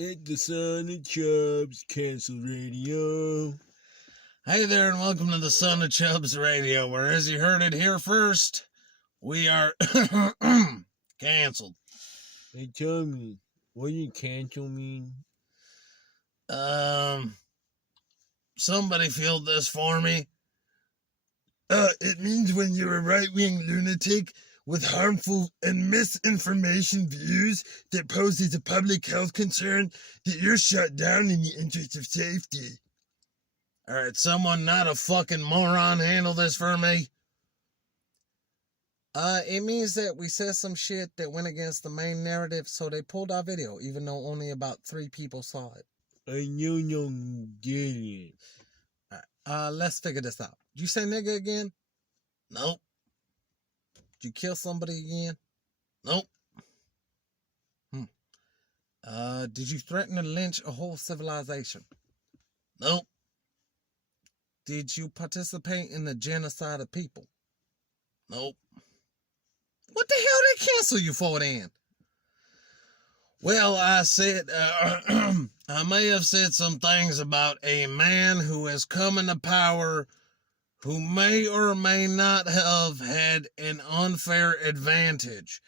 It's the son of Chubbs Radio. Hey there, and welcome to the son of Chubbs Radio, where, as you heard it here first, we are canceled. Hey, tell me, what did cancel mean? Somebody filled this for me. It means when you're a right-wing lunatic with harmful and misinformation views that poses a public health concern, that you're shut down in the interest of safety. All right, someone not a fucking moron handle this for me. It means that we said some shit that went against the main narrative, so they pulled our video, even though only about 3 people saw it. I know no get it. Let's figure this out. Did you say nigga again? Nope. Did you kill somebody again? Nope. Did you threaten to lynch a whole civilization? Nope. Did you participate in the genocide of people? Nope. What the hell they cancel you for then? Well, I said, I may have said some things about a man who has come into power who may or may not have had an unfair advantage.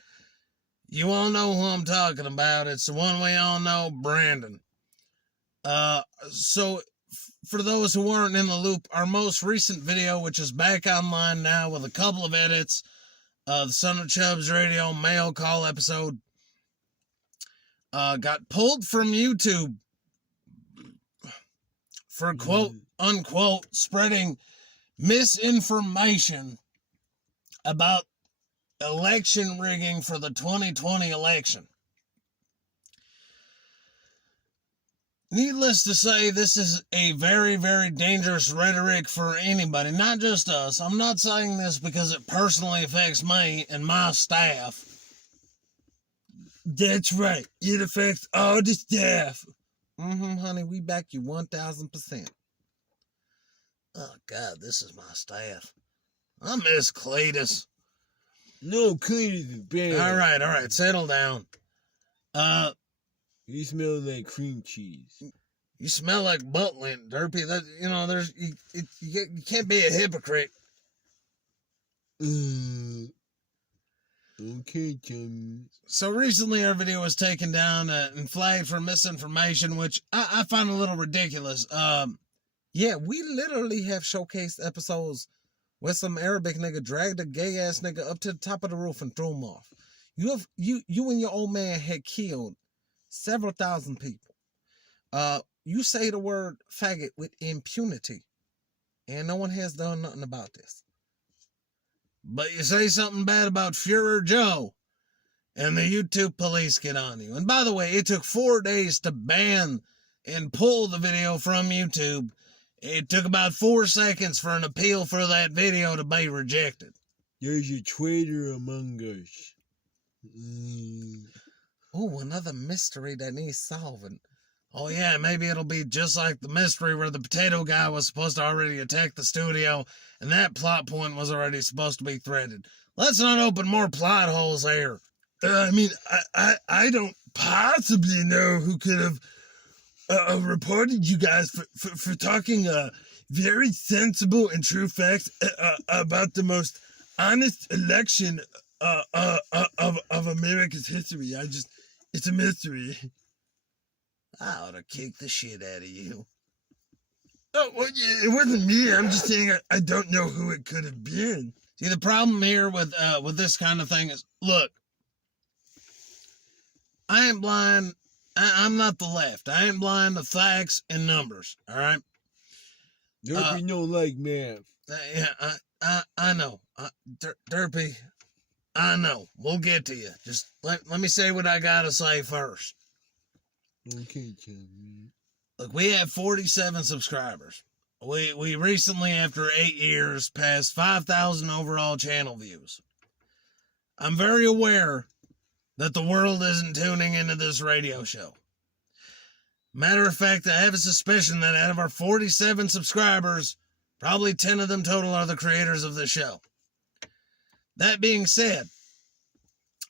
You all know who I'm talking about. It's the one we all know, Brandon. So, for those who weren't in the loop, our most recent video, which is back online now with a couple of edits, the Son of Chubbs Radio mail call episode, got pulled from YouTube for quote unquote spreading misinformation about election rigging for the 2020 election. Needless to say, this is a very, very dangerous rhetoric for anybody, not just us. I'm not saying this because it personally affects me and my staff. That's right. It affects all the staff. Honey, we back you 1,000%. Oh, God, this is my staff. I miss Cletus. No, Cletus is bad. All right, settle down. You smell like cream cheese. You smell like butt lint, Derpy. That, you can't be a hypocrite. Okay, Tommy. So recently our video was taken down and flagged for misinformation, which I find a little ridiculous. Yeah, we literally have showcased episodes where some Arabic nigga dragged a gay ass nigga up to the top of the roof and threw him off. You and your old man had killed several thousand people. You say the word faggot with impunity, and no one has done nothing about this. But you say something bad about Führer Joe, and the YouTube police get on you. And by the way, it took 4 days to ban and pull the video from YouTube. It took about 4 seconds for an appeal for that video to be rejected. There's a traitor among us. Oh, another mystery that needs solving. Oh yeah, maybe it'll be just like the mystery where the potato guy was supposed to already attack the studio, and that plot point was already supposed to be threaded. Let's not open more plot holes here. I don't possibly know who could have reported you guys for talking very sensible and true facts about the most honest election of America's history. It's a mystery. I ought to kick the shit out of you. Oh, well, it wasn't me. I'm just saying I don't know who it could have been. See, the problem here with this kind of thing is, look, I ain't blind. I'm not the left. I ain't blind to facts and numbers, all right? Derpy don't like math. Yeah, I know. Derpy, I know. We'll get to you. Just let me say what I gotta say first. Okay, Tommy. Look, we have 47 subscribers. We recently, after 8 years, passed 5,000 overall channel views. I'm very aware that the world isn't tuning into this radio show. Matter of fact, I have a suspicion that out of our 47 subscribers, probably 10 of them total are the creators of the show. That being said,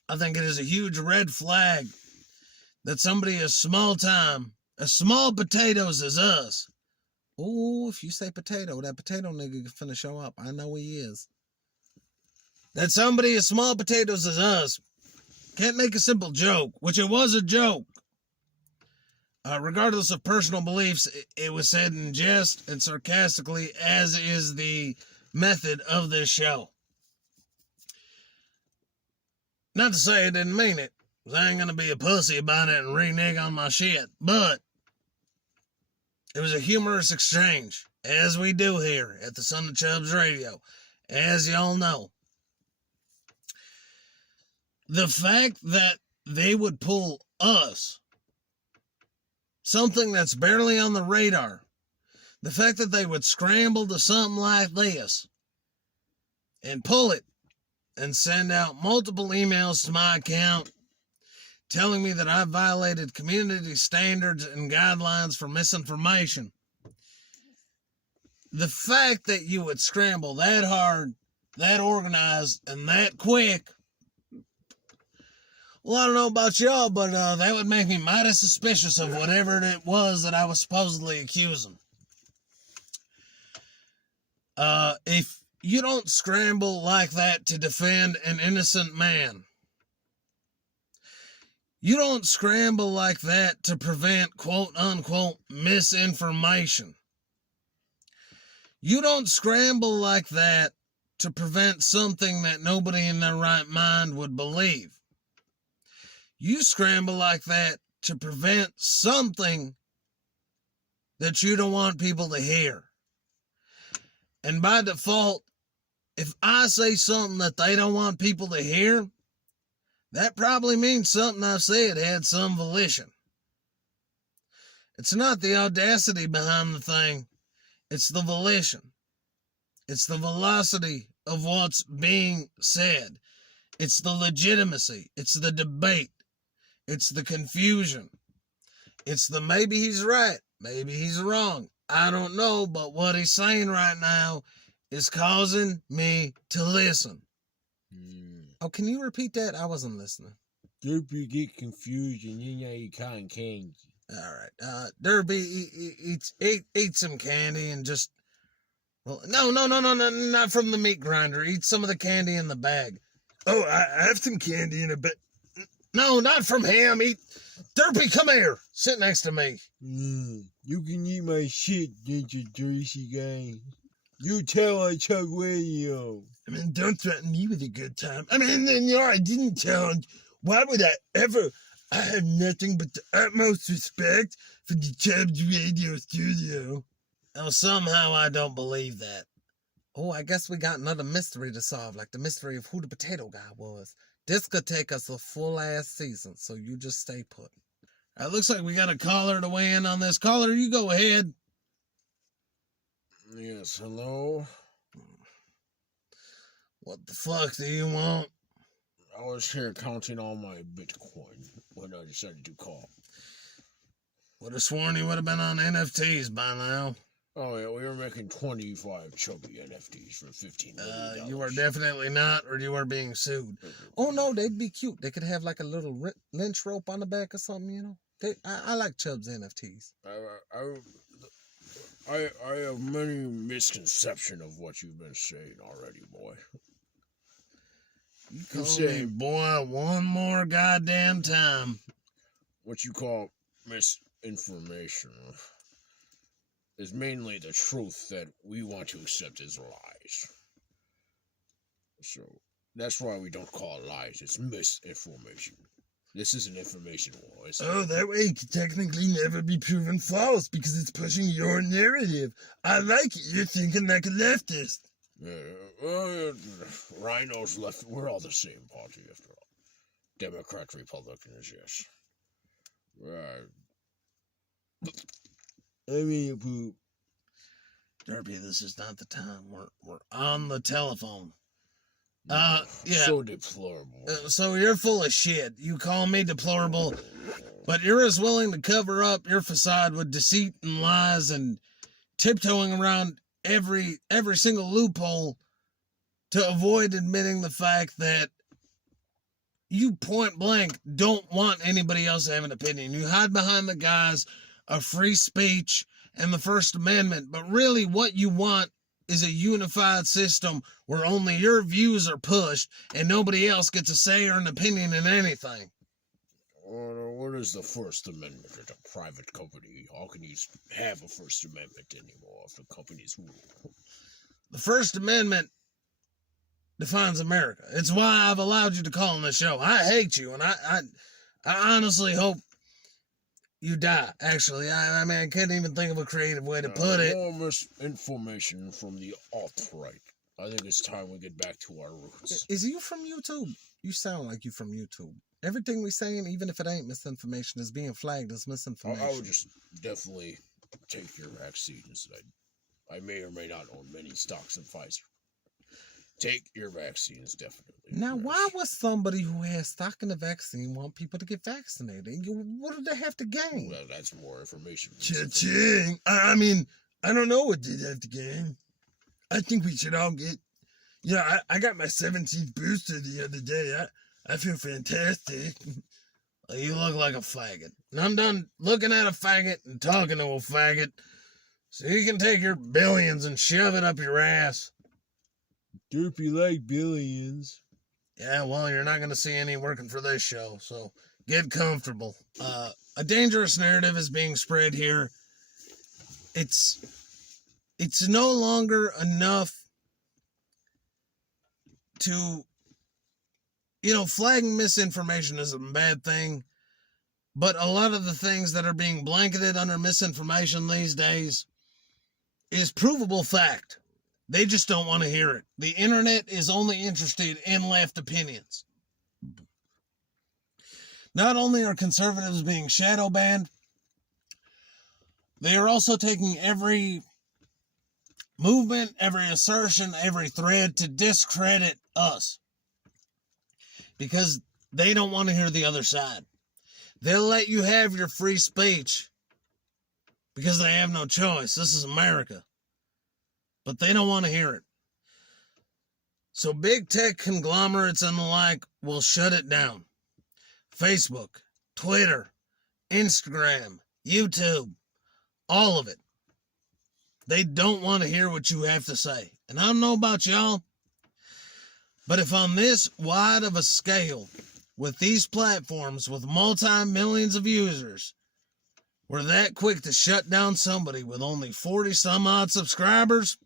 I think it is a huge red flag that somebody as small potatoes as us. Oh, if you say potato, that potato nigga finna show up. I know he is. That somebody as small potatoes as us can't make a simple joke, which it was a joke. Regardless of personal beliefs, it was said in jest and sarcastically, as is the method of this show. Not to say I didn't mean it, 'cause I ain't gonna be a pussy about it and renege on my shit, but it was a humorous exchange, as we do here at the Son of Chubbs Radio, as y'all know. The fact that they would pull us, something that's barely on the radar, the fact that they would scramble to something like this and pull it and send out multiple emails to my account telling me that I violated community standards and guidelines for misinformation. The fact that you would scramble that hard, that organized, and that quick, well, I don't know about y'all, but that would make me mighty suspicious of whatever it was that I was supposedly accusing. If you don't scramble like that to defend an innocent man, you don't scramble like that to prevent quote-unquote misinformation. You don't scramble like that to prevent something that nobody in their right mind would believe. You scramble like that to prevent something that you don't want people to hear. And by default, if I say something that they don't want people to hear, that probably means something I've said had some volition. It's not the audacity behind the thing, it's the volition. It's the velocity of what's being said. It's the legitimacy. It's the debate. It's the confusion. It's the maybe he's right, maybe he's wrong. I don't know, but what he's saying right now is causing me to listen. Oh, can you repeat that? I wasn't listening. Derpy get confused and you know you cotton candy. All right. Derby, eat some candy and just... Well, no, not from the meat grinder. Eat some of the candy in the bag. Oh, I have some candy in a bag. No, not from him. Eat... Derpy, come here. Sit next to me. You can eat my shit, you dirty guy. You tell I Chuck Radio. I mean, don't threaten me with a good time. I mean, I didn't tell. Why would I ever? I have nothing but the utmost respect for the Chubbs Radio studio. Oh, somehow I don't believe that. Oh, I guess we got another mystery to solve, like the mystery of who the potato guy was. This could take us a full-ass season, so you just stay put. It looks like we got a caller to weigh in on this. Caller, you go ahead. Yes, hello? What the fuck do you want? I was here counting all my Bitcoin when I decided to call. Would have sworn you would have been on NFTs by now. Oh yeah, we were making 25 chubby NFTs for $15 million. You are definitely not, or you are being sued. Oh no, they'd be cute. They could have like a little lynch rope on the back or something, you know. I like Chubbs NFTs. I have many misconceptions of what you've been saying already, boy. You call me boy one more goddamn time. What you call misinformation is mainly the truth that we want to accept as lies. So that's why we don't call it lies. It's misinformation. This is an information war. Oh, that way it could technically never be proven false because it's pushing your narrative. I like it. You're thinking like a leftist. Rhinos left. We're all the same party after all. Democrat, Republicans, yes. I mean, poop. Derby, this is not the time. We're on the telephone. Yeah. So deplorable. So you're full of shit. You call me deplorable, but you're as willing to cover up your facade with deceit and lies and tiptoeing around every single loophole to avoid admitting the fact that you point blank don't want anybody else to have an opinion. You hide behind the guise of free speech and the First Amendment, but really what you want is a unified system where only your views are pushed and nobody else gets a say or an opinion in anything. What is the First Amendment at a private company? How can you have a First Amendment anymore if the companies rule? The First Amendment defines America. It's why I've allowed you to call on this show. I hate you, and I honestly hope you die. Actually, I mean, I can't even think of a creative way to put it. More misinformation from the alt-right. I think it's time we get back to our roots. Is you from YouTube? You sound like you from YouTube. Everything we saying, even if it ain't misinformation, is being flagged as misinformation. I would just definitely take your vaccines. I may or may not own many stocks in Pfizer. Take your vaccines, definitely. Now, why would somebody who has stock in the vaccine want people to get vaccinated? What do they have to gain? Well, that's more information. Cha-ching. I mean, I don't know what they'd have to gain. I think we should all get... Yeah, I got my 17th booster the other day. I feel fantastic. Well, you look like a faggot. And I'm done looking at a faggot and talking to a faggot. So you can take your billions and shove it up your ass. Derpy like billions. Yeah, well, you're not going to see any working for this show, so get comfortable. A dangerous narrative is being spread here. It's no longer enough to, flagging misinformation is a bad thing, but a lot of the things that are being blanketed under misinformation these days is provable fact. They just don't want to hear it. The internet is only interested in left opinions. Not only are conservatives being shadow banned, they are also taking every movement, every assertion, every thread to discredit us. Because they don't want to hear the other side. They'll let you have your free speech because they have no choice. This is America. But they don't want to hear it. So big tech conglomerates and the like will shut it down. Facebook, Twitter, Instagram, YouTube, all of it. They don't want to hear what you have to say. And I don't know about y'all, but if on this wide of a scale, with these platforms with multi-millions of users, we're that quick to shut down somebody with only 40 some odd subscribers,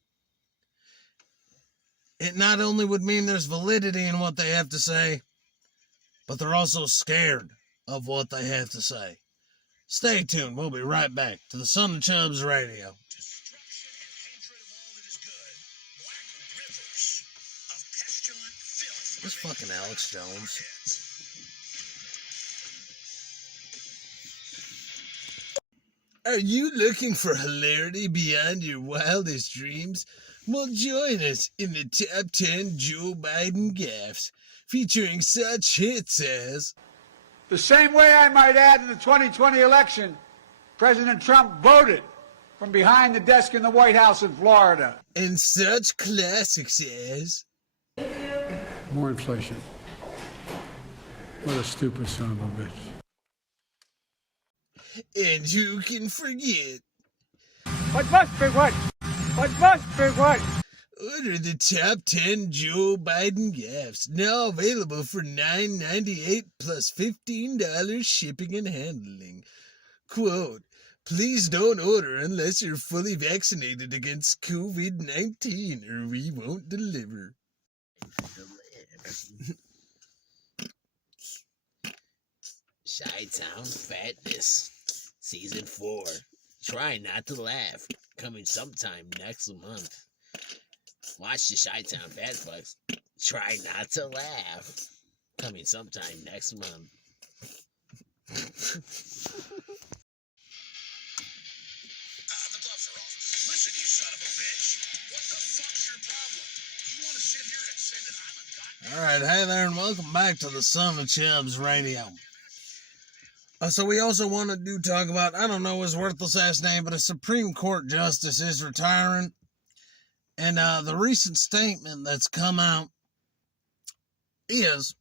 it not only would mean there's validity in what they have to say, but they're also scared of what they have to say. Stay tuned. We'll be right back to the Son of Chubbs Radio. This fucking Alex Jones. Are you looking for hilarity beyond your wildest dreams? Well, join us in the top 10 Joe Biden gaffes, featuring such hits as... The same way, I might add, in the 2020 election, President Trump voted from behind the desk in the White House in Florida. And such classics as... More inflation. What a stupid son of a bitch. And who can forget... What must be what? What must be what? Order the top 10 Joe Biden gaffes, now available for $9.98 plus $15 shipping and handling. Quote, please don't order unless you're fully vaccinated against COVID-19 or we won't deliver. Chi-Town Fatness, Season 4. Try not to laugh. Coming sometime next month. Watch the Chi-Town Fat Fucks. Try not to laugh. Coming sometime next month. The gloves are off. Listen, you son of a bitch. What the fuck's your problem? You want to sit here and say that I'm a goddamn... All right, hey there, and welcome back to the Son of Chubbs Radio. So we also want to talk about, I don't know his worthless ass name, but a Supreme Court justice is retiring. And the recent statement that's come out is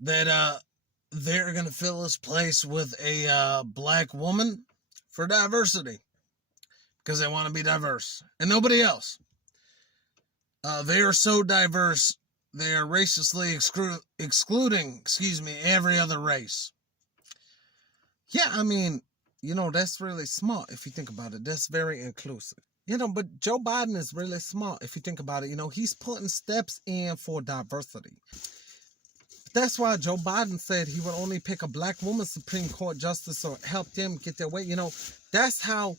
that they're going to fill his place with a black woman for diversity because they want to be diverse and nobody else. They are so diverse, they are racistly excluding, every other race. Yeah, I mean, that's really smart if you think about it. That's very inclusive. But Joe Biden is really smart if you think about it. He's putting steps in for diversity. That's why Joe Biden said he would only pick a black woman Supreme Court justice or help them get their way. That's how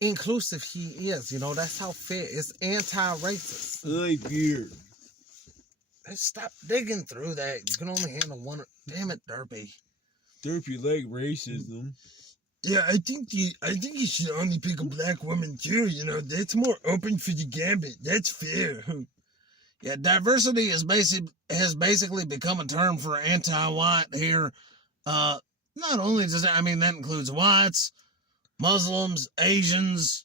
inclusive he is. That's how fair. It's anti-racist. I like beer. Stop digging through that. You can only handle one. Damn it, Derpy. Derpy like racism. Yeah, I think you should only pick a black woman too. That's more open for the gambit. That's fair. Yeah, diversity has basically become a term for anti-white here. Not only does that includes whites, Muslims, Asians.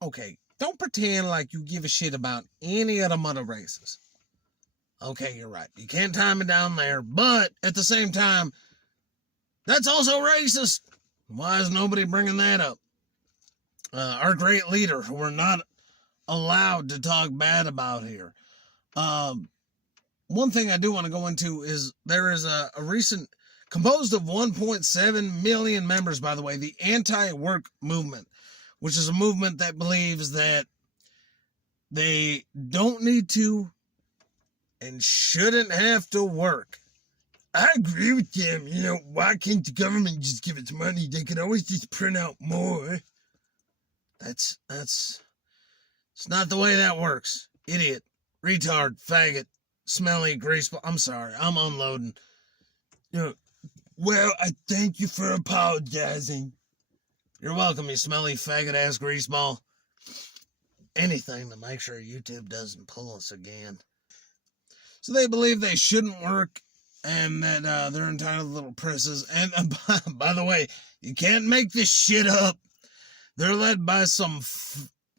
Okay, don't pretend like you give a shit about any of the other races. Okay, you're right. You can't time it down there, but at the same time, that's also racist. Why is nobody bringing that up? Our great leader, who we're not allowed to talk bad about here. One thing I do want to go into is there is a recent, composed of 1.7 million members, by the way, the anti-work movement, which is a movement that believes that they don't need to and shouldn't have to work. I agree with them. Why can't the government just give its money? They can always just print out more. It's not the way that works. Idiot. Retard, faggot, smelly, greaseball. I'm sorry, I'm unloading. Well, I thank you for apologizing. You're welcome, you smelly, faggot-ass greaseball. Anything to make sure YouTube doesn't pull us again. So they believe they shouldn't work and that they're entitled little presses. And by the way, you can't make this shit up. They're led by some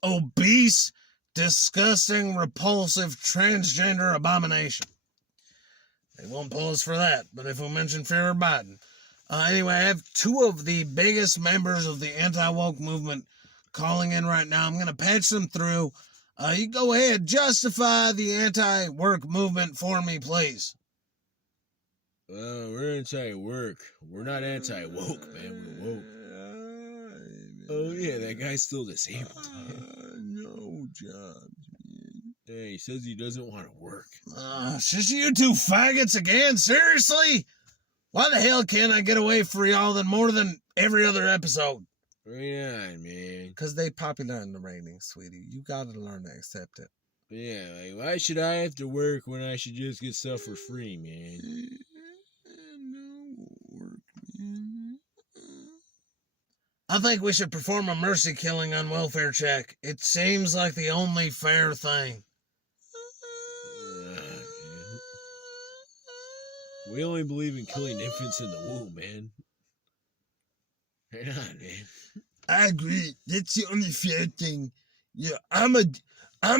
obese, disgusting, repulsive, transgender abomination. They won't pull us for that, but if we mention Farrah Biden. Anyway, I have two of the biggest members of the anti-woke movement calling in right now. I'm going to patch them through. You go ahead, justify the anti-work movement for me, please. We're anti-work. We're not anti-woke, man. We're woke. Oh, yeah, that guy's still disabled. No jobs, man. Yeah, he says he doesn't want to work. It's just you two faggots again? Seriously? Why the hell can't I get away for y'all more than every other episode? Right on, man. Because they popular in the ratings, sweetie. You gotta learn to accept it. Yeah, like, why should I have to work when I should just get stuff for free, man? No work, man. I think we should perform a mercy killing on welfare check. It seems like the only fair thing. We only believe in killing infants in the womb, man. Right on, man. I agree. That's the only fair thing. Yeah, I'm a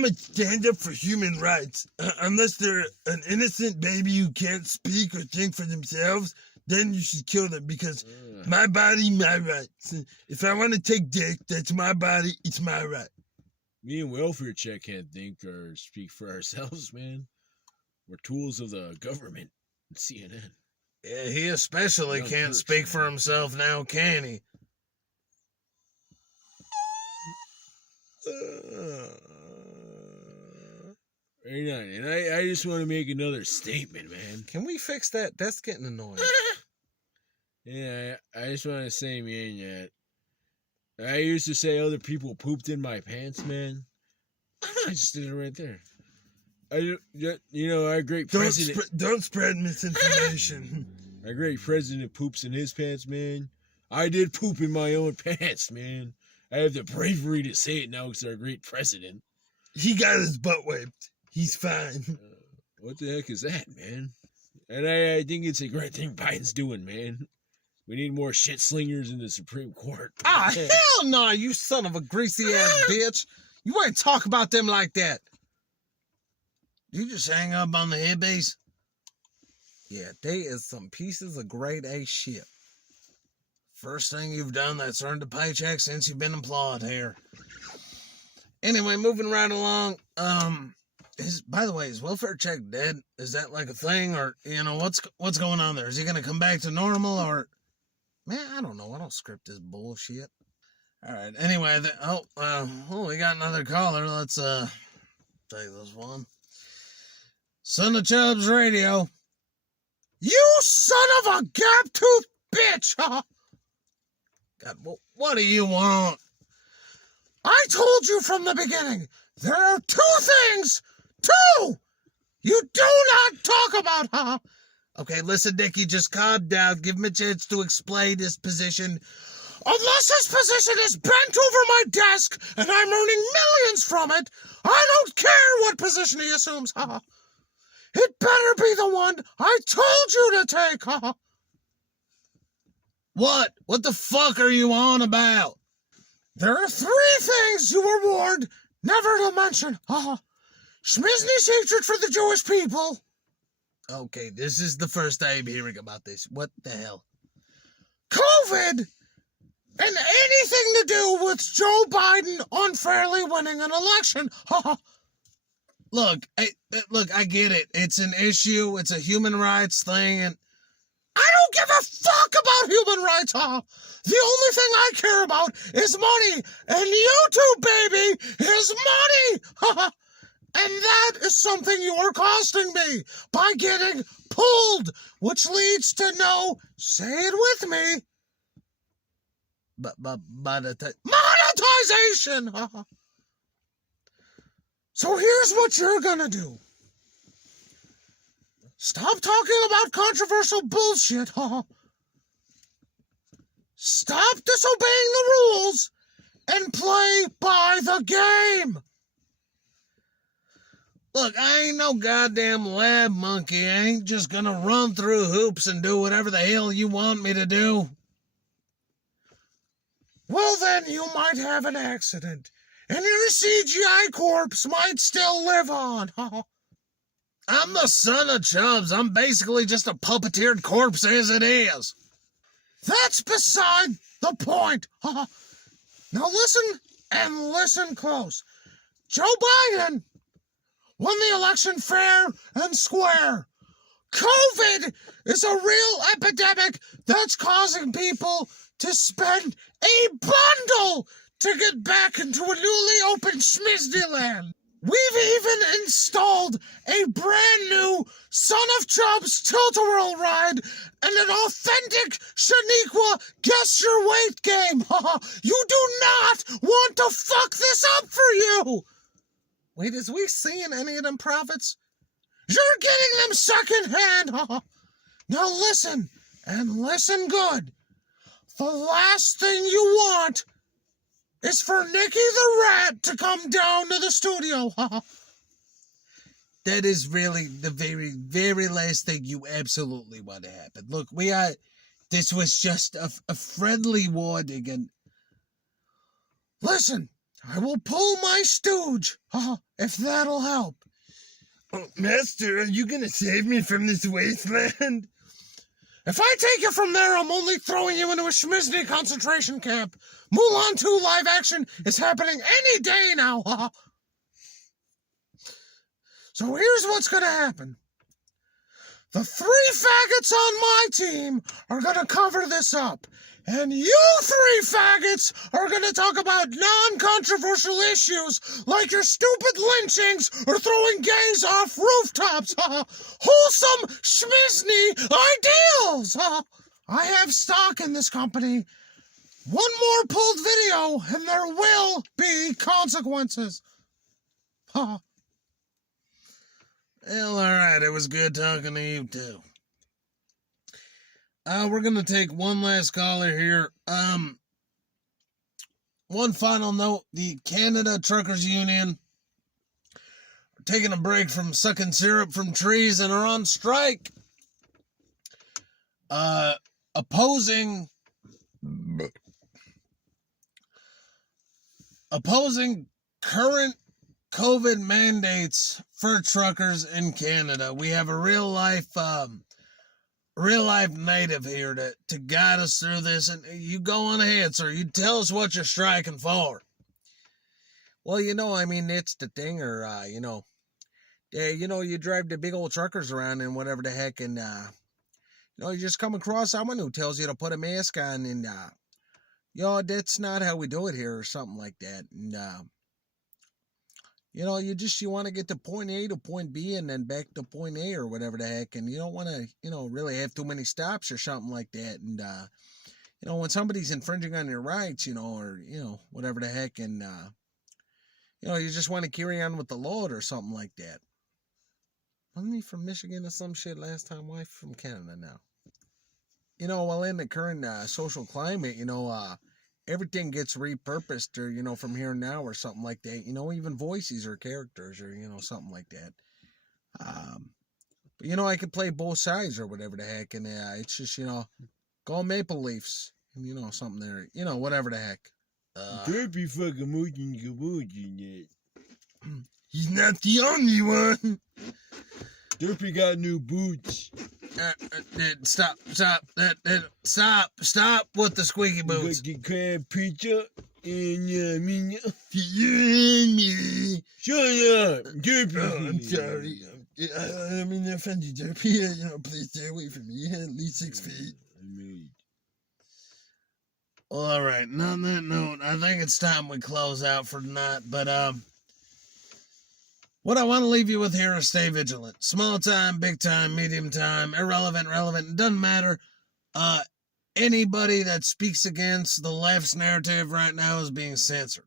stand up for human rights. Unless they're an innocent baby who can't speak or think for themselves, then you should kill them because my body, my rights. If I want to take dick, that's my body. It's my right. Me and welfare check can't think or speak for ourselves, man. We're tools of the government and CNN. Yeah, he especially can't speak for himself now, can he? Right on, and I just want to make another statement, man. Can we fix that? That's getting annoying. Yeah, I just want to say, man, that I used to say other people pooped in my pants, man. I just did it right there. Our great president... Don't spread misinformation. Our great president poops in his pants, man. I did poop in my own pants, man. I have the bravery to say it now because our great president. He got his butt wiped. He's fine. What the heck is that, man? And I think it's a great thing Biden's doing, man. We need more shit slingers in the Supreme Court. Ah, hell no, you son of a greasy ass bitch. You ain't talk about them like that. You just hang up on the hippies. Yeah, they is some pieces of grade A shit. First thing you've done that's earned a paycheck since you've been employed here. Anyway, moving right along. By the way, is welfare check dead? Is that like a thing, or what's going on there? Is he gonna come back to normal, or man, I don't know. I don't script this bullshit. All right. Anyway, we got another caller. Let's take this one. Son of Chubbs Radio. You son of a gap-toothed bitch! God, what do you want? I told you from the beginning, there are two things, you do not talk about, Okay, listen, Dickie, just calm down. Give him a chance to explain his position. Unless his position is bent over my desk and I'm earning millions from it, I don't care what position he assumes, It better be the one I told you to take, What? What the fuck are you on about? There are three things you were warned never to mention, Schmizny's hatred for the Jewish people. Okay, this is the first time hearing about this. What the hell? COVID and anything to do with Joe Biden unfairly winning an election. Look, I get it. It's an issue. It's a human rights thing, and I don't give a fuck about human rights, The only thing I care about is money, and you too, baby, is money, And that is something you are costing me by getting pulled, which leads to no, say it with me, monetization. So here's what you're gonna do. Stop talking about controversial bullshit, Stop disobeying the rules and play by the game. Look, I ain't no goddamn lab monkey. I ain't just gonna run through hoops and do whatever the hell you want me to do. Well, then you might have an accident, and your CGI corpse might still live on. I'm the son of Chubbs. I'm basically just a puppeteered corpse as it is. That's beside the point. Now listen, and listen close. Joe Biden won the election fair and square. COVID is a real epidemic that's causing people to spend a bundle to get back into a newly opened Schmizdyland. We've even installed a brand new Son of Chubbs Tilt-A-Whirl ride and an authentic Shaniqua Guess Your Weight game. You do not want to fuck this up for you. Wait, is we seeing any of them profits? You're getting them secondhand. Now listen, and listen good. The last thing you want is for Nicky the Rat to come down to the studio. That is really the very, very last thing you absolutely want to happen. Look, this was just a friendly warning, and listen, I will pull my stooge, if that'll help. Oh, Master, are you gonna save me from this wasteland? If I take you from there, I'm only throwing you into a Schmizny concentration camp. Mulan 2 live action is happening any day now. So here's what's gonna happen. The three faggots on my team are gonna cover this up. And you three faggots are gonna talk about non-controversial issues like your stupid lynchings or throwing gays off rooftops. Wholesome Schmizny ideals. I have stock in this company. One more pulled video and there will be consequences. Well, alright, it was good talking to you too. We're going to take one last caller here. One final note. The Canada Truckers Union are taking a break from sucking syrup from trees and are on strike. Opposing current COVID mandates for truckers in Canada. We have a real life real life native here to guide us through this. And you go on ahead, sir. You tell us what you're striking for. Well, I mean, it's the thing, or, you drive the big old truckers around and whatever the heck, and, you just come across someone who tells you to put a mask on, and, that's not how we do it here, or something like that. And, you want to get to point A to point B and then back to point A or whatever the heck, and you don't want to, really have too many stops or something like that. And, when somebody's infringing on your rights, or, whatever the heck, and, you just want to carry on with the load or something like that. Wasn't he from Michigan or some shit last time? Why from Canada now? Well, in the current social climate, everything gets repurposed or, from here and now or something like that. Even voices or characters or, something like that. But, I could play both sides or whatever the heck. And it's just, go Maple Leafs. And, something there. Whatever the heck. Derpy fucking mooching. He's not the only one. Derpy got new boots. Stop with the squeaky boots. Get crab pizza and You and me. Shut up, Derpy. Oh, I'm sorry. I mean, I offend you, Derpy. Please stay away from me. At least 6 feet. Well, all right. And on that note, I think it's time we close out for tonight. But what I want to leave you with here is stay vigilant. Small time, big time, medium time, irrelevant, relevant. It doesn't matter. Anybody that speaks against the left's narrative right now is being censored.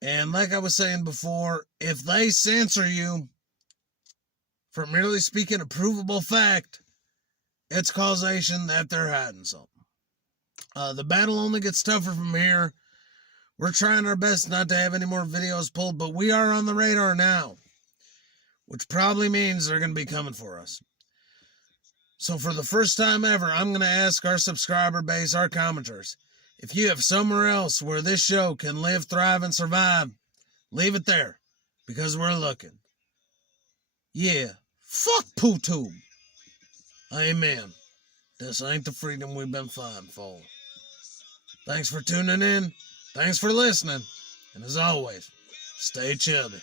And like I was saying before, if they censor you for merely speaking a provable fact, it's causation that they're hiding something. The battle only gets tougher from here. We're trying our best not to have any more videos pulled, but we are on the radar now, which probably means they're going to be coming for us. So for the first time ever, I'm going to ask our subscriber base, our commenters, if you have somewhere else where this show can live, thrive, and survive, leave it there, because we're looking. Yeah, fuck PooTube. Amen. This ain't the freedom we've been fighting for. Thanks for tuning in. Thanks for listening. And as always, stay chubby.